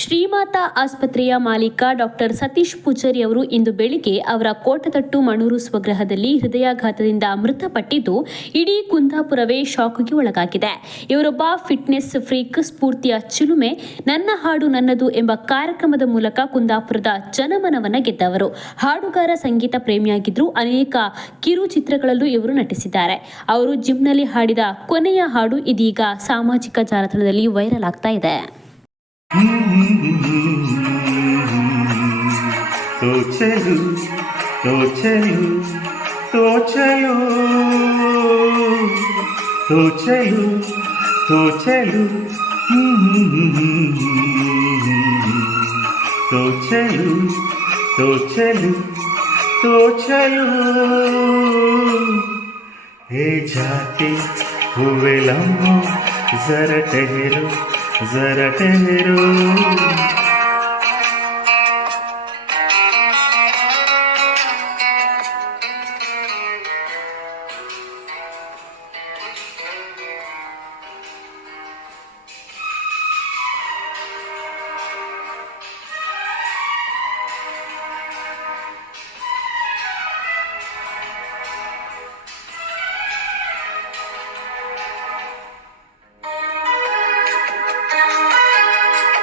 ಶ್ರೀಮಾತಾ ಆಸ್ಪತ್ರೆಯ ಮಾಲೀಕ ಡಾಕ್ಟರ್ ಸತೀಶ್ ಪೂಜಾರಿ ಅವರು ಇಂದು ಬೆಳಿಗ್ಗೆ ಅವರ ಕೋಟತಟ್ಟು ಮಣೂರು ಸ್ವಗೃಹದಲ್ಲಿ ಹೃದಯಾಘಾತದಿಂದ ಮೃತಪಟ್ಟಿದ್ದು ಇಡೀ ಕುಂದಾಪುರವೇ ಶಾಕ್ಗೆ ಒಳಗಾಗಿದೆ. ಇವರೊಬ್ಬ ಫಿಟ್ನೆಸ್ ಫ್ರೀಕ್, ಸ್ಫೂರ್ತಿಯ ಚಿಲುಮೆ. ನನ್ನ ಹಾಡು ನನ್ನದು ಎಂಬ ಕಾರ್ಯಕ್ರಮದ ಮೂಲಕ ಕುಂದಾಪುರದ ಜನಮನವನ್ನ ಗೆದ್ದವರು. ಹಾಡುಗಾರ, ಸಂಗೀತ ಪ್ರೇಮಿಯಾಗಿದ್ರು. ಅನೇಕ ಕಿರು ಚಿತ್ರಗಳಲ್ಲೂ ಇವರು ನಟಿಸಿದ್ದಾರೆ. ಅವರು ಜಿಮ್ನಲ್ಲಿ ಹಾಡಿದ ಕೊನೆಯ ಹಾಡು ಇದೀಗ ಸಾಮಾಜಿಕ ಜಾಲತಾಣದಲ್ಲಿ ವೈರಲ್ ಆಗ್ತಾ ಇದೆ. तो चलो तो चलो तो चलो तो चलो तो चलो तो चलो तो चलो तो चलो हे जाते हुए लम्हों जरा ठहरो